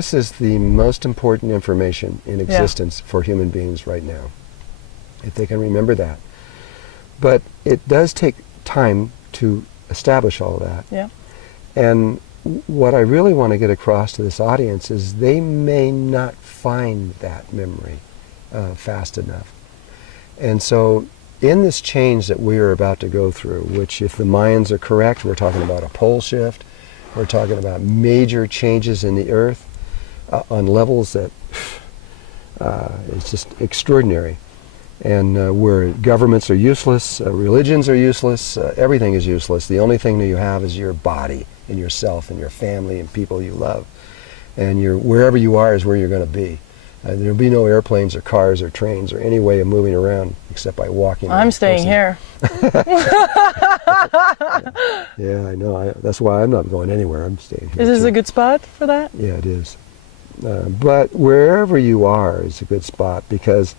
this is the most important information in existence for human beings right now, if they can remember that. But it does take time to establish all of that. Yeah. And what I really want to get across to this audience is they may not find that memory fast enough. And so in this change that we are about to go through, which if the Mayans are correct, we're talking about a pole shift, we're talking about major changes in the earth on levels that it's just extraordinary. And where governments are useless, religions are useless, everything is useless. The only thing that you have is your body and yourself and your family and people you love. And wherever you are is where you're going to be. There'll be no airplanes or cars or trains or any way of moving around except by walking. I'm staying here. Yeah, I know. That's why I'm not going anywhere. I'm staying here. Is this a good spot for that? Yeah, it is. But wherever you are is a good spot, because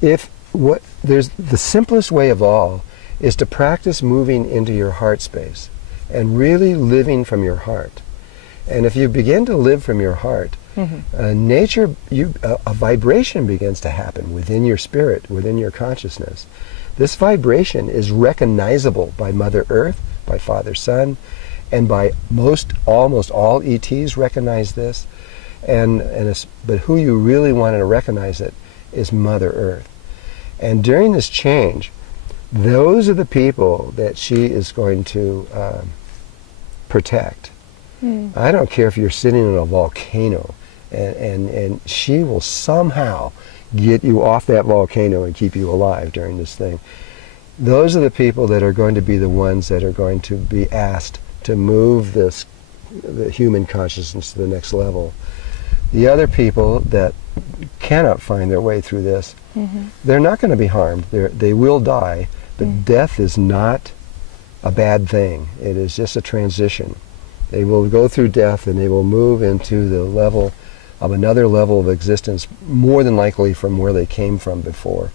there's the simplest way of all is to practice moving into your heart space and really living from your heart. And if you begin to live from your heart, nature, a vibration begins to happen within your spirit, within your consciousness. This vibration is recognizable by Mother Earth, by Father Sun, and by almost all ETs recognize this. But who you really want to recognize it is Mother Earth. And during this change, those are the people that she is going to protect. I don't care if you're sitting in a volcano, and she will somehow get you off that volcano and keep you alive during this thing. Those are the people that are going to be the ones that are going to be asked to move the human consciousness to the next level. The other people that cannot find their way through this, they're not going to be harmed. They will die, but death is not a bad thing. It is just a transition. They will go through death and they will move into the level of another level of existence, more than likely from where they came from before.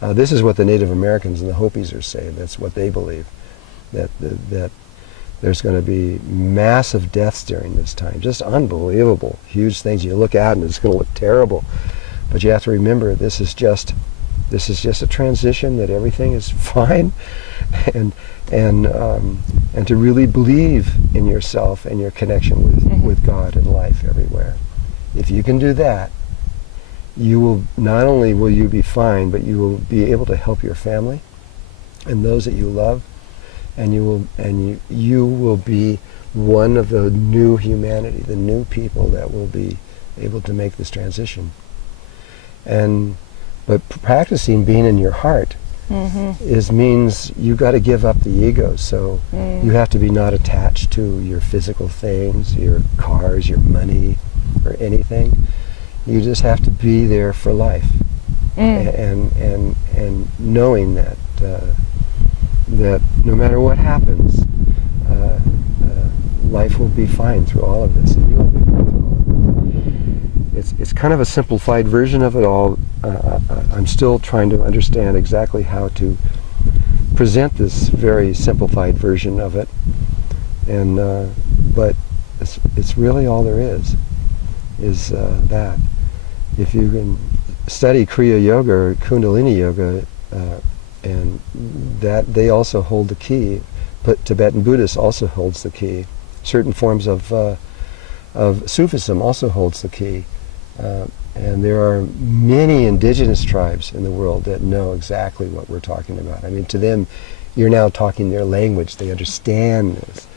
This is what the Native Americans and the Hopis are saying. That's what they believe, that there's going to be massive deaths during this time. Just unbelievable, huge things. You look out and it's going to look terrible. But you have to remember, this is just a transition, that everything is fine, and to really believe in yourself and your connection with God and life everywhere. If you can do that, you will, not only will you be fine, but you will be able to help your family and those that you love, and you will be one of the new humanity, the new people that will be able to make this transition. But practicing being in your heart means you got to give up the ego. So you have to be not attached to your physical things, your cars, your money, or anything. You just have to be there for life, and knowing that that no matter what happens, life will be fine through all of this, and you will be fine through all of this. It's kind of a simplified version of it all. I'm still trying to understand exactly how to present this very simplified version of it, but it's really all there is that. If you can study Kriya Yoga or Kundalini Yoga, and that they also hold the key, but Tibetan Buddhist also holds the key. Certain forms of Sufism also holds the key. And there are many indigenous tribes in the world that know exactly what we're talking about. I mean, to them, you're now talking their language. They understand this.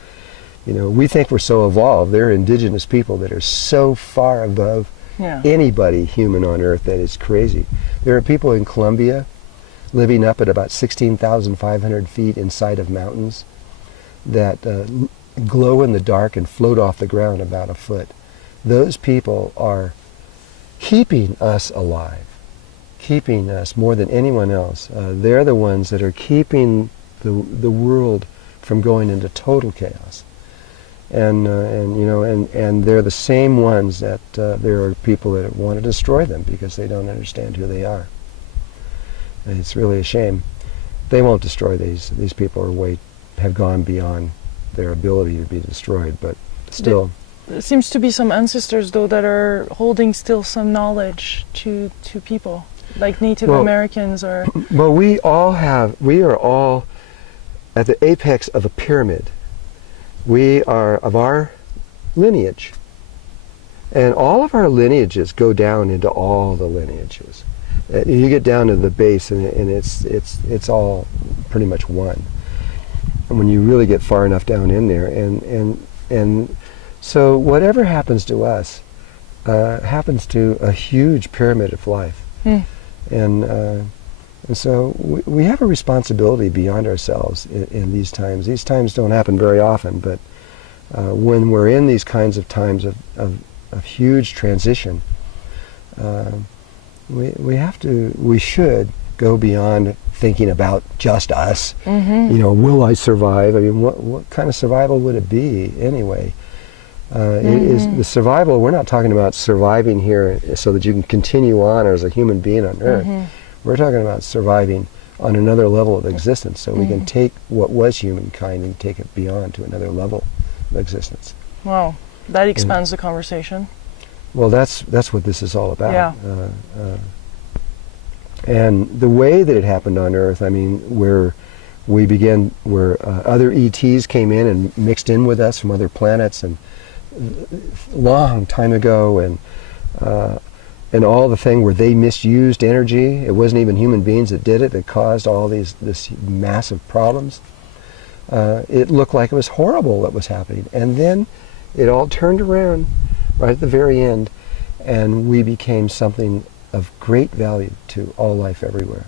You know, we think we're so evolved. There are indigenous people that are so far above anybody human on Earth that is crazy. There are people in Colombia living up at about 16,500 feet inside of mountains that glow in the dark and float off the ground about a foot. Those people are keeping us alive, keeping us more than anyone else. They're the ones that are keeping the world from going into total chaos. And they're the same ones that there are people that want to destroy them because they don't understand who they are. And it's really a shame. They won't destroy these people have gone beyond their ability to be destroyed, but still. There seems to be some ancestors, though, that are holding still some knowledge to people, like Native Americans or... Well, we are all at the apex of a pyramid. We are of our lineage. And all of our lineages go down into all the lineages. You get down to the base and it's all pretty much one. And when you really get far enough down in there, and so whatever happens to us happens to a huge pyramid of life. And so we have a responsibility beyond ourselves in these times. These times don't happen very often, but when we're in these kinds of times of huge transition, we should go beyond thinking about just us. You know, will I survive? I mean, what kind of survival would it be anyway? It is the survival. We're not talking about surviving here so that you can continue on as a human being on Earth. We're talking about surviving on another level of existence, so we can take what was humankind and take it beyond to another level of existence. Wow, that expands the conversation. Well, that's what this is all about. Yeah. And the way that it happened on Earth, I mean, where other ETs came in and mixed in with us from other planets, and long time ago, and all the thing where they misused energy. It wasn't even human beings that did it, that caused all this massive problems. It looked like it was horrible what was happening. And then it all turned around right at the very end, and we became something of great value to all life everywhere.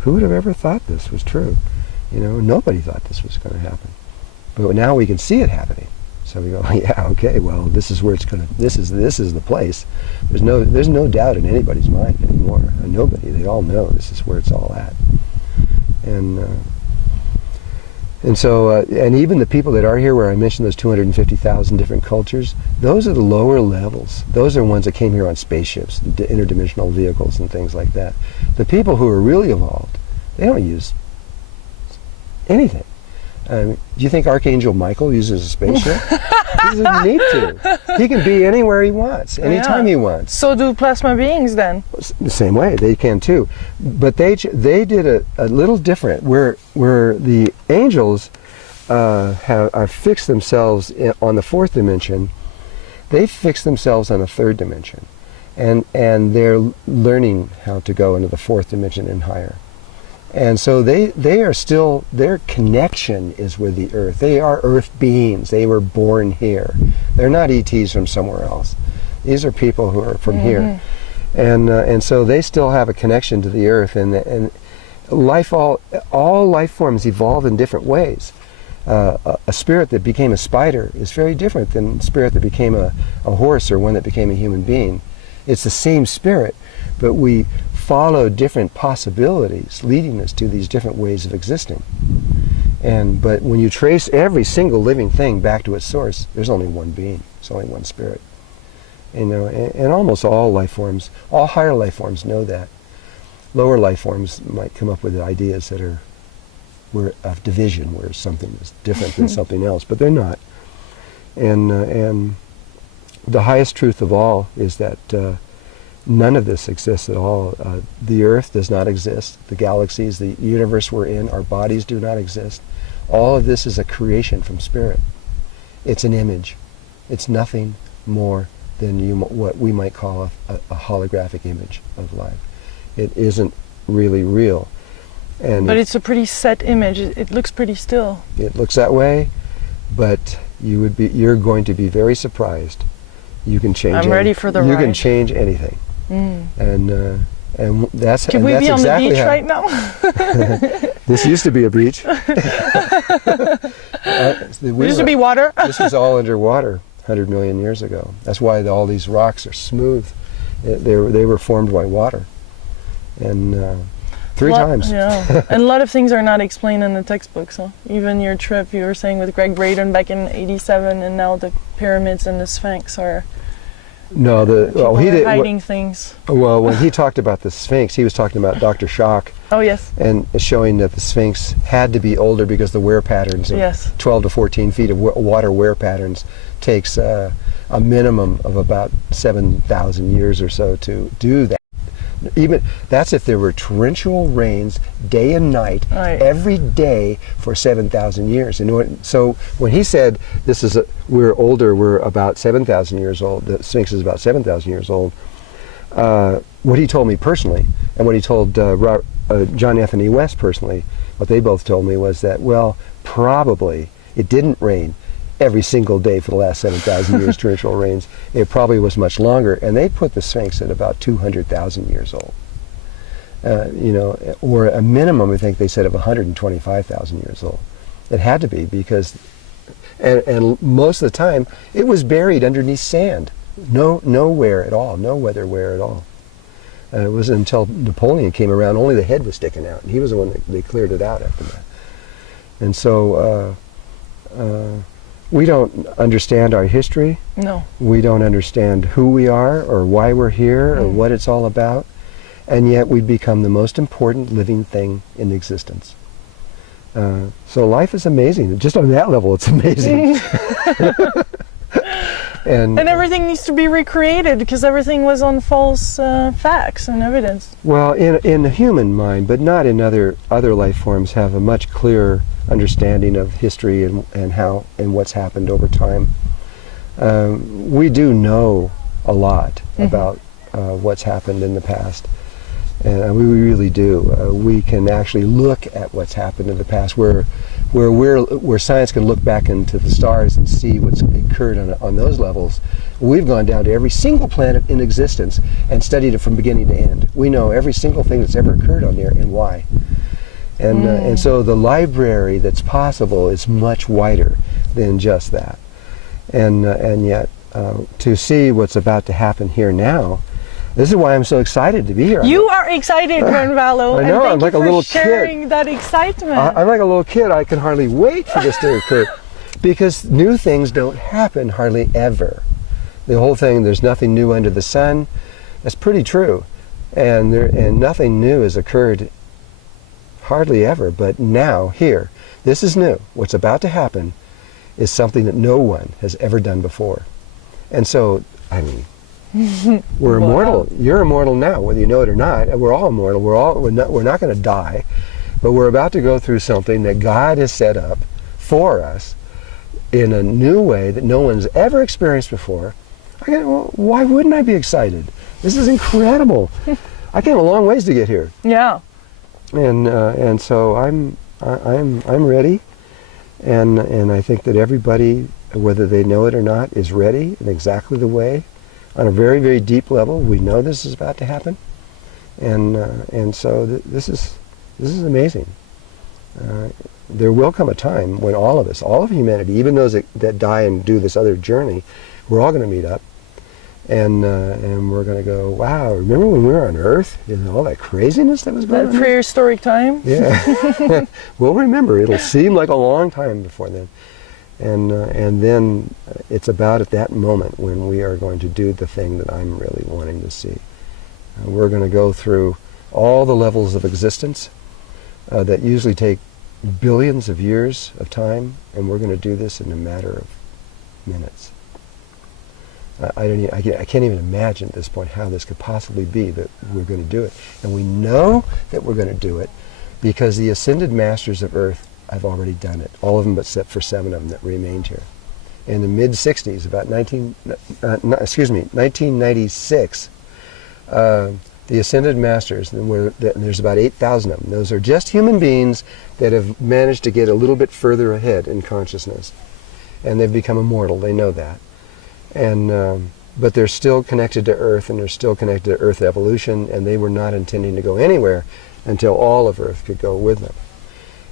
Who would have ever thought this was true? You know, nobody thought this was going to happen. But now we can see it happening. So we go, yeah, okay, well, this is where it's going to, this is the place. There's no doubt in anybody's mind anymore. Nobody, they all know this is where it's all at. And so, and even the people that are here, where I mentioned those 250,000 different cultures, those are the lower levels. Those are ones that came here on spaceships, interdimensional vehicles and things like that. The people who are really evolved, they don't use anything. Do you think Archangel Michael uses a spaceship? He doesn't need to. He can be anywhere he wants, anytime he wants. So do plasma beings then? The same way, they can too. But they did a little different, where the angels are fixed themselves on the fourth dimension. They fix themselves on the third dimension, and they're learning how to go into the fourth dimension and higher. And so they are still, their connection is with the earth. They are earth beings. They were born here. They're not ETs from somewhere else. These are people who are from here. And so they still have a connection to the earth. And life, all life forms evolve in different ways. A spirit that became a spider is very different than a spirit that became a horse or one that became a human being. It's the same spirit, but we follow different possibilities leading us to these different ways of existing. But when you trace every single living thing back to its source, there's only one being. There's only one spirit. You know, and almost all life forms, all higher life forms know that. Lower life forms might come up with ideas that are of division, where something is different than something else, but they're not. And the highest truth of all is that none of this exists at all. The earth does not exist. The galaxies, the universe we're in, our bodies do not exist. All of this is a creation from spirit. It's an image. It's nothing more than what we might call a holographic image of life. It isn't really real. But it's a pretty set image. It looks pretty still. It looks that way, but you're going to be very surprised. You can change. I'm ready for the ride. You can change anything. And that's. Can we be on the beach right now? This used to be a beach. There used to be water. This was all underwater 100 million years ago. That's why all these rocks are smooth. They were formed by water, and 3 times. Yeah, and a lot of things are not explained in the textbooks. Huh? Even your trip, you were saying with Greg Braden back in '87, and now the pyramids and the Sphinx are No, People he are did. hiding things. Well, when he talked about the Sphinx, he was talking about Dr. Shock. Oh, yes. And showing that the Sphinx had to be older because the wear patterns of Yes. 12 to 14 feet of water wear patterns takes a minimum of about 7,000 years or so to do that. Even that's if there were torrential rains day and night Right. every day for 7,000 years. And so when he said we're older, we're about 7,000 years old. The Sphinx is about 7,000 years old. What he told me personally, and what he told John Anthony West personally, what they both told me was that, well, probably it didn't rain every single day for the last 7,000 years, torrential rains. It probably was much longer, and they put the Sphinx at about 200,000 years old. Or a minimum, I think they said, of 125,000 years old. It had to be because, and most of the time, it was buried underneath sand. No wear at all, no weather wear at all. It wasn't until Napoleon came around, only the head was sticking out. And he was the one that they cleared it out after that. And so we don't understand our history. No. We don't understand who we are or why we're here or what it's all about. And yet we become the most important living thing in existence. So life is amazing. Just on that level, it's amazing. And everything needs to be recreated because everything was on false facts and evidence. Well, in the human mind, but not in other life forms, have a much clearer understanding of history and how and what's happened over time. We do know a lot about what's happened in the past, and we really do. We can actually look at what's happened in the past, where science can look back into the stars and see what's occurred on those levels. We've gone down to every single planet in existence and studied it from beginning to end. We know every single thing that's ever occurred on there and why. And so the library that's possible is much wider than just that. And yet, to see what's about to happen here now, this is why I'm so excited to be here. You are excited, Drunvalo. I know, and I'm like you a for little sharing kid. that excitement. I'm like a little kid. I can hardly wait for this to occur because new things don't happen hardly ever. The whole thing, there's nothing new under the sun, that's pretty true. And nothing new has occurred hardly ever, but now, here, this is new. What's about to happen is something that no one has ever done before. And so, I mean, we're immortal. You're immortal now, whether you know it or not. We're all immortal. We're not going to die, but we're about to go through something that God has set up for us in a new way that no one's ever experienced before. Well, why wouldn't I be excited? This is incredible. I came a long ways to get here. Yeah. And so I'm ready, and I think that everybody, whether they know it or not, is ready in exactly the way. On a very, very deep level, we know this is about to happen, and so this is amazing. There will come a time when all of us, all of humanity, even those that die and do this other journey, we're all going to meet up, and we're going to go, wow, remember when we were on Earth and all that craziness that was going on? That prehistoric time? Yeah. We'll remember. It'll seem like a long time before then. And then it's about at that moment when we are going to do the thing that I'm really wanting to see. We're going to go through all the levels of existence that usually take billions of years of time, and we're going to do this in a matter of minutes. I can't even imagine at this point how this could possibly be that we're going to do it. And we know that we're going to do it because the ascended masters of Earth have already done it. All of them except for 7 of them that remained here. In the mid-60s, about 1996, the ascended masters, and there's about 8,000 of them. Those are just human beings that have managed to get a little bit further ahead in consciousness. And they've become immortal, they know that. But they're still connected to Earth, and they're still connected to Earth evolution, and they were not intending to go anywhere until all of Earth could go with them.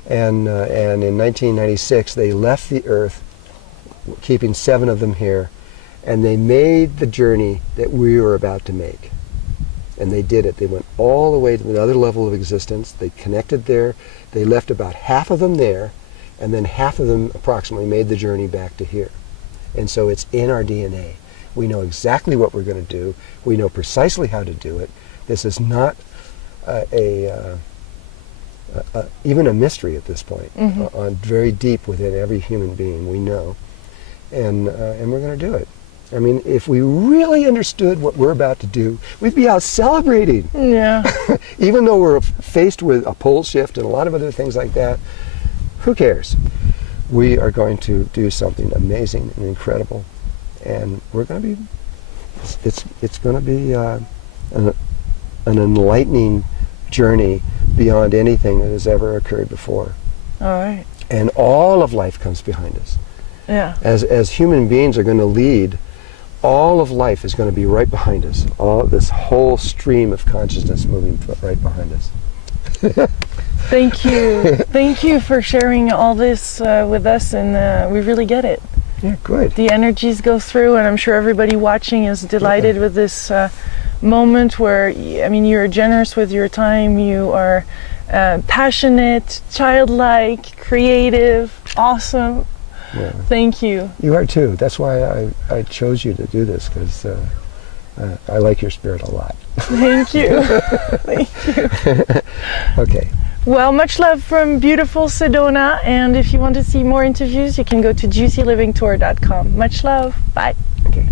And in 1996, they left the Earth, keeping 7 of them here, and they made the journey that we were about to make. And they did it. They went all the way to another level of existence. They connected there. They left about half of them there, and then half of them approximately made the journey back to here. And so it's in our DNA. We know exactly what we're going to do. We know precisely how to do it. This is not even a mystery at this point. Very deep within every human being, we know. And we're going to do it. I mean, if we really understood what we're about to do, we'd be out celebrating. Yeah. Even though we're faced with a pole shift and a lot of other things like that, who cares? We are going to do something amazing and incredible, and we're going to be. It's going to be an enlightening journey beyond anything that has ever occurred before. All right. And all of life comes behind us. Yeah. As human beings are going to lead, all of life is going to be right behind us. All this whole stream of consciousness moving right behind us. Thank you. Thank you for sharing all this with us, and we really get it. Yeah, good. The energies go through, and I'm sure everybody watching is delighted with this moment where, I mean, you're generous with your time, you are passionate, childlike, creative, awesome. Yeah. Thank you. You are too. That's why I chose you to do this, because I like your spirit a lot. Thank you. Thank you. Okay. Well, much love from beautiful Sedona, and if you want to see more interviews, you can go to juicylivingtour.com. Much love. Bye. Okay.